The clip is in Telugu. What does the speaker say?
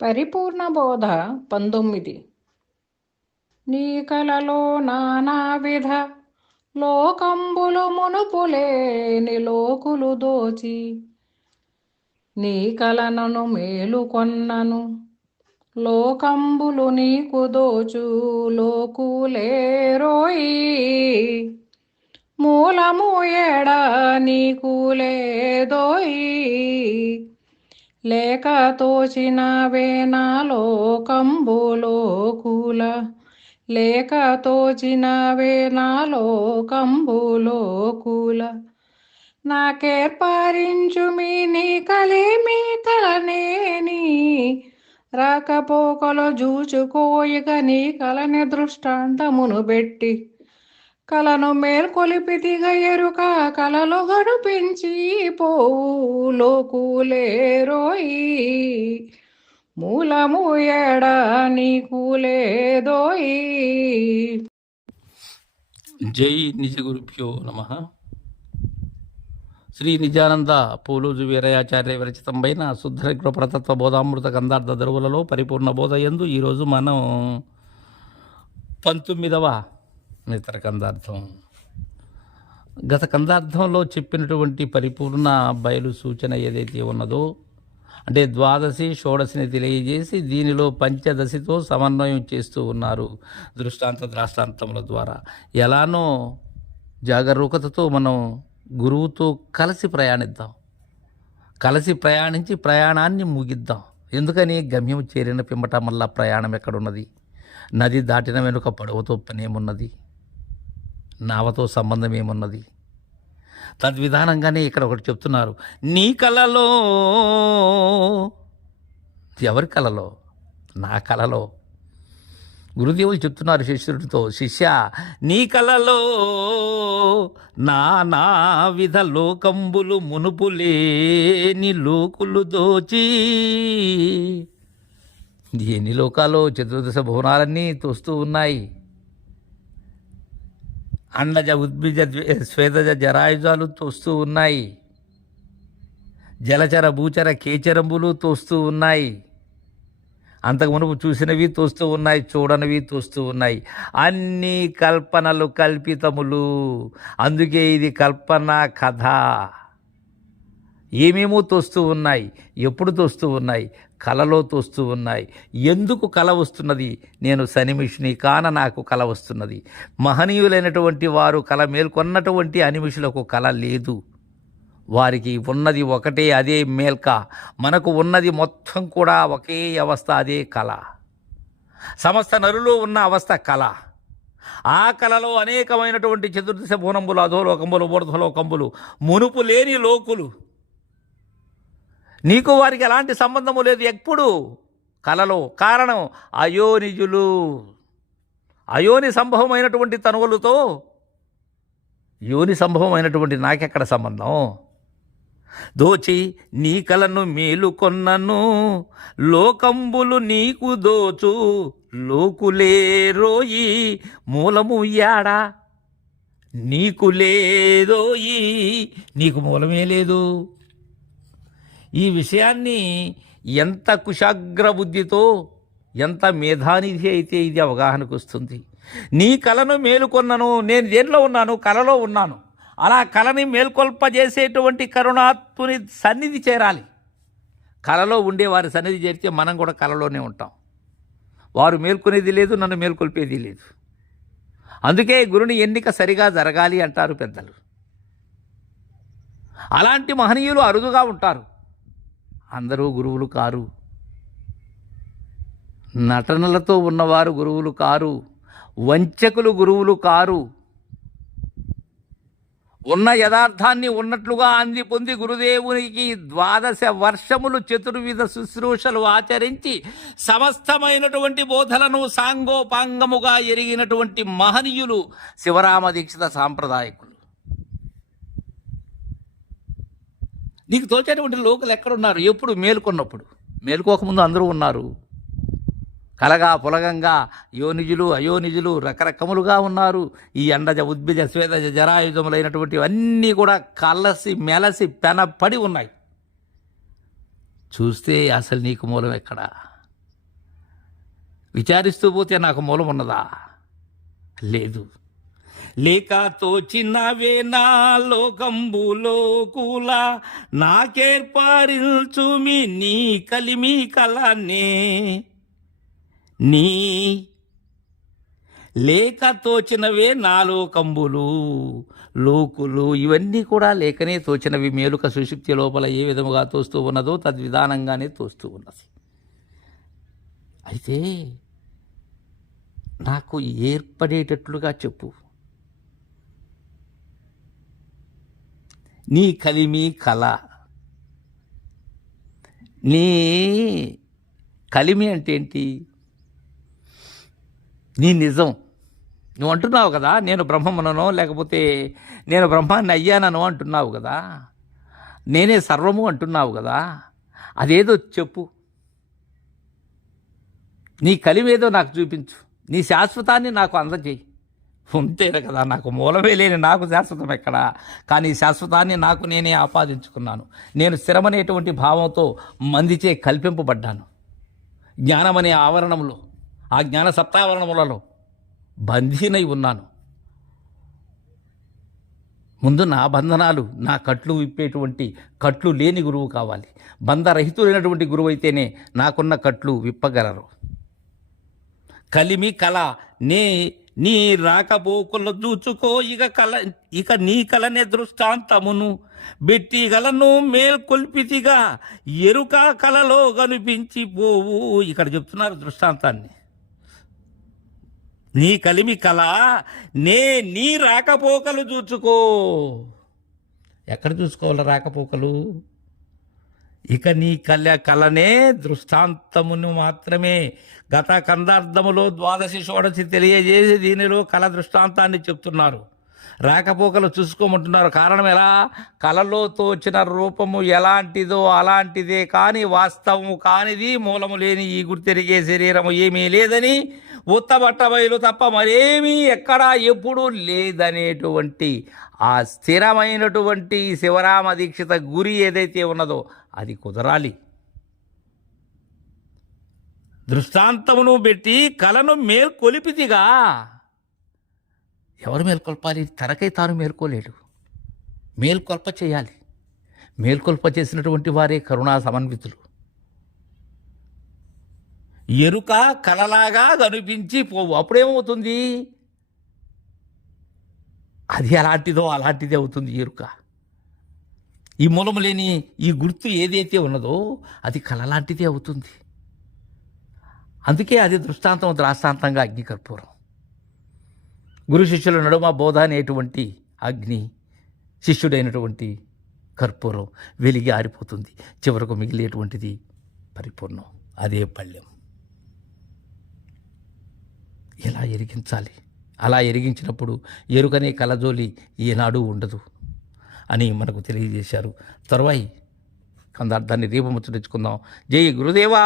పరిపూర్ణ బోధ 19. నీ కలలో నానావిధ లోకంబులు మునుపులేని లోకులు దోచి నీ కలనను మేలుకొన్నను లోకంబులు నీకు దోచు లోకులేరోయి మూలము ఎడ నీకు లేదోయి లేక తోచినవే నా లోకంబులోకుల లేక తోచినవే నా లోకంబులోకుల నాకేర్పరించు మీ నీ కలిమి కలనేని రాకపోకలు జూచుకోయిక నీ కలని దృష్టాంతమును పెట్టి కలను మేల్కొలిపితిగ ఎరుక కలలో గడుపించి పోవు లోకులేరోయి మూలము ఎడ నీకు లేదోయి. జై నిజ గురుభ్యో నమః. శ్రీ నిజానంద పోలూజు వీరయాచార్య విరచితమైన శుద్ధ కృపరతత్వ బోధామృత గంధార్థ దరువులలో పరిపూర్ణ బోధ యందు ఈరోజు మనం 19వ ఇతర కందార్థం. గత కందార్థంలో చెప్పినటువంటి పరిపూర్ణ బయలు సూచన ఏదైతే ఉన్నదో అంటే ద్వాదశి షోడశిని తెలియజేసి దీనిలో పంచదశితో సమన్వయం చేస్తూ ఉన్నారు దృష్టాంత ద్రాష్టాంతముల ద్వారా. ఎలానో జాగరూకతతో మనం గురువుతో కలిసి ప్రయాణిద్దాం, కలిసి ప్రయాణించి ప్రయాణాన్ని ముగిద్దాం. ఎందుకని గమ్యం చేరిన పిమ్మట మళ్ళా ప్రయాణం ఎక్కడున్నది? నది దాటిన వెనుక పడవతో పనేమున్నది? నావతో సంబంధం ఏమున్నది? తద్విధానంగానే ఇక్కడ ఒకటి చెప్తున్నారు. నీ కలలో, ఎవరి కలలో? నా కలలో. గురుదేవులు చెప్తున్నారు శిష్యుడితో, శిష్య నీ కలలో నానా విధ లోకంబులు మునుపులేని లోకులు దోచి. ఎన్ని లోకాలో చతుర్దశ భువనాలన్నీ తోస్తూ ఉన్నాయి. అండజ ఉద్భిజ శ్వేతజ జరాయుజాలు తోస్తూ ఉన్నాయి. జలచర భూచర కేచరంబులు తోస్తూ ఉన్నాయి. అంతకు మునుపు చూసినవి తోస్తూ ఉన్నాయి, చూడనివి తోస్తూ ఉన్నాయి. అన్ని కల్పనలు కల్పితములు. అందుకే ఇది కల్పన కథ. ఏమేమో తోస్తూ ఉన్నాయి. ఎప్పుడు తోస్తూ ఉన్నాయి? కలలో తోస్తూ ఉన్నాయి. ఎందుకు కల వస్తున్నది? నేను సనిమిషిని కాన నాకు కల వస్తున్నది. మహనీయులైనటువంటి వారు కల మేల్కొన్నటువంటి అనిమిషులకు కల లేదు. వారికి ఉన్నది ఒకటే, అదే మేల్క. మనకు ఉన్నది మొత్తం కూడా ఒకే అవస్థ, అదే కళ. సమస్త నరులో ఉన్న అవస్థ కళ. ఆ కళలో అనేకమైనటువంటి చతుర్దశ భువనంబులు, అధోలోకంబులు, ఊర్ధ్వలోకంబులు, మునుపు లేని లోకులు. నీకు వారికి ఎలాంటి సంబంధము లేదు ఎప్పుడు కళలో. కారణం అయోనిజులు. అయోని సంభవమైనటువంటి తనువులతో యోని సంభవమైనటువంటి నాకెక్కడ సంబంధం? దోచి నీ కలను మేలుకొన్నను లోకంబులు నీకు దోచు లోకులేరోయి మూలము యాడా నీకు లేదోయి. నీకు మూలమే లేదు. ఈ విషయాన్ని ఎంత కుశాగ్ర బుద్ధితో, ఎంత మేధానిధి అయితే ఇది అవగాహనకు వస్తుంది. నీ కలను మేలుకొన్నను. నేను దేంట్లో ఉన్నాను? కలలో ఉన్నాను. అలా కలని మేల్కొల్పజేసేటువంటి కరుణాత్ముని సన్నిధి చేరాలి. కలలో ఉండే వారి సన్నిధి చేరితే మనం కూడా కలలోనే ఉంటాం. వారు మేల్కొనేది లేదు, నన్ను మేల్కొల్పేది లేదు. అందుకే గురుని ఎన్నిక సరిగా జరగాలి అంటారు పెద్దలు. అలాంటి మహనీయులు అరుదుగా ఉంటారు. అందరూ గురువులు కారు. నటనలతో ఉన్నవారు గురువులు కారు. వంచకులు గురువులు కారు. ఉన్న యథార్థాన్ని ఉన్నట్లుగా అంది పొంది గురుదేవునికి 12 వర్షములు చతుర్విధ శుశ్రూషలు ఆచరించి సమస్తమైనటువంటి బోధలను సాంగోపాంగముగా ఎరిగినటువంటి మహనీయులు శివరామ దీక్షిత సాంప్రదాయకులు. నీకు తోచేటువంటి లోకులు ఎక్కడున్నారు? ఎప్పుడు? మేలుకున్నప్పుడు. మేలుకోకముందు అందరూ ఉన్నారు. కలగా పులగంగా యోనిజులు అయోనిజులు రకరకములుగా ఉన్నారు. ఈ అండజ ఉద్భిజ శ్వేతజ జరాయుధములైనటువంటి అన్నీ కూడా కలసి మెలసి పెనపడి ఉన్నాయి. చూస్తే అసలు నీకు మూలం ఎక్కడా? విచారిస్తూ పోతే నాకు మూలం ఉన్నదా? లేదు. లేక తోచినవే నా లోకంబులో కూల నాకేర్పారించుమి నీ కలిమి కలనే నీ లేక తోచినవే నా లోకంబులు లోకులు ఇవన్నీ కూడా లేకనే తోచినవి. మేలుక సుశుక్తి లోపల ఏ విధముగా తోస్తూ ఉన్నదో తద్విధానంగానే తోస్తూ ఉన్నది. అయితే నాకు ఏర్పడేటట్లుగా చెప్పు. నీ కలిమి కళ, నీ కలిమి అంటే ఏంటి? నీ నిజం. నువ్వు అంటున్నావు కదా నేను బ్రహ్మముననో లేకపోతే నేను బ్రహ్మాన్ని అయ్యాననో అంటున్నావు కదా, నేనే సర్వము అంటున్నావు కదా, అదేదో చెప్పు. నీ కలిమేదో నాకు చూపించు, నీ శాశ్వతాన్ని నాకు అందజేయి. ఉంటేనే కదా, నాకు మూలమే లేని నాకు శాశ్వతం ఎక్కడా? కానీ శాశ్వతాన్ని నాకు నేనే ఆపాదించుకున్నాను. నేను స్థిరమనేటువంటి భావంతో మందిచే కల్పింపబడ్డాను. జ్ఞానమనే ఆవరణంలో, ఆ జ్ఞాన సప్తావరణములలో బంధీనై ఉన్నాను. ముందు నా బంధనాలు, నా కట్లు విప్పేటువంటి కట్లు లేని గురువు కావాలి. బంధరహితులైనటువంటి గురువు అయితేనే నాకున్న కట్లు విప్పగలరు. కలిమి కళ నీ రాకపోకుల చూచుకో ఇక నీ కలనే దృష్టాంతమును బెట్టిగలను మేల్కొల్పితిగా ఎరుక కలలో కనిపించిపోవు. ఇక్కడ చెప్తున్నారు దృష్టాంతాన్ని. నీ కలిమి కళ నీ రాకపోకలు చూచుకో. ఎక్కడ చూసుకోవాలి రాకపోకలు? ఇక నీ కళనే దృష్టాంతమును మాత్రమే. గత కందార్థములో ద్వాదశి షోడశి తెలియజేసి దీనిలో కళ దృష్టాంతాన్ని చెప్తున్నారు. రాకపోకలు చూసుకోమంటున్నారు. కారణం ఎలా? కళలో తోచిన రూపము ఎలాంటిదో అలాంటిదే, కానీ వాస్తవము కానిది, మూలము లేని ఈ గుర్తెరిగే శరీరము ఏమీ లేదని, ఉత్తబట్ట బయలు తప్ప మరేమీ ఎక్కడా ఎప్పుడూ లేదనేటువంటి ఆ స్థిరమైనటువంటి శివరామ దీక్షిత గురి ఏదైతే ఉన్నదో అది కుదరాలి. దృష్టాంతమును పెట్టి కళను మేల్కొలిపితిగా. ఎవరు మేల్కొల్పాలి? తనకై తాను మేల్కోలేడు, మేల్కొల్ప చేయాలి. మేల్కొల్ప చేసినటువంటి వారే కరుణా సమన్వితులు. ఎరుక కలలాగా కనిపించి పోవు. అప్పుడేమవుతుంది? అది అలాంటిదో అలాంటిదే అవుతుంది ఎరుక. ఈ మూలము లేని ఈ గుర్తు ఏదైతే ఉన్నదో అది కళలాంటిదే అవుతుంది. అందుకే అది దృష్టాంతం, ద్రాష్టాంతంగా అగ్నికర్పూరం. గురు శిష్యుల నడుమ బోధ అనేటువంటి అగ్ని, శిష్యుడైనటువంటి కర్పూరం వెలిగి ఆరిపోతుంది. చివరకు మిగిలేటువంటిది పరిపూర్ణం, అదే పళ్ళెం. ఎలా ఎరిగించాలి? అలా ఎరిగించినప్పుడు ఎరుకనే కలజోలి ఏనాడు ఉండదు అని మనకు తెలియజేశారు. తరువాయి కందార్థాన్ని రేపు ముచ్చటించుకుందాం. జై గురుదేవా.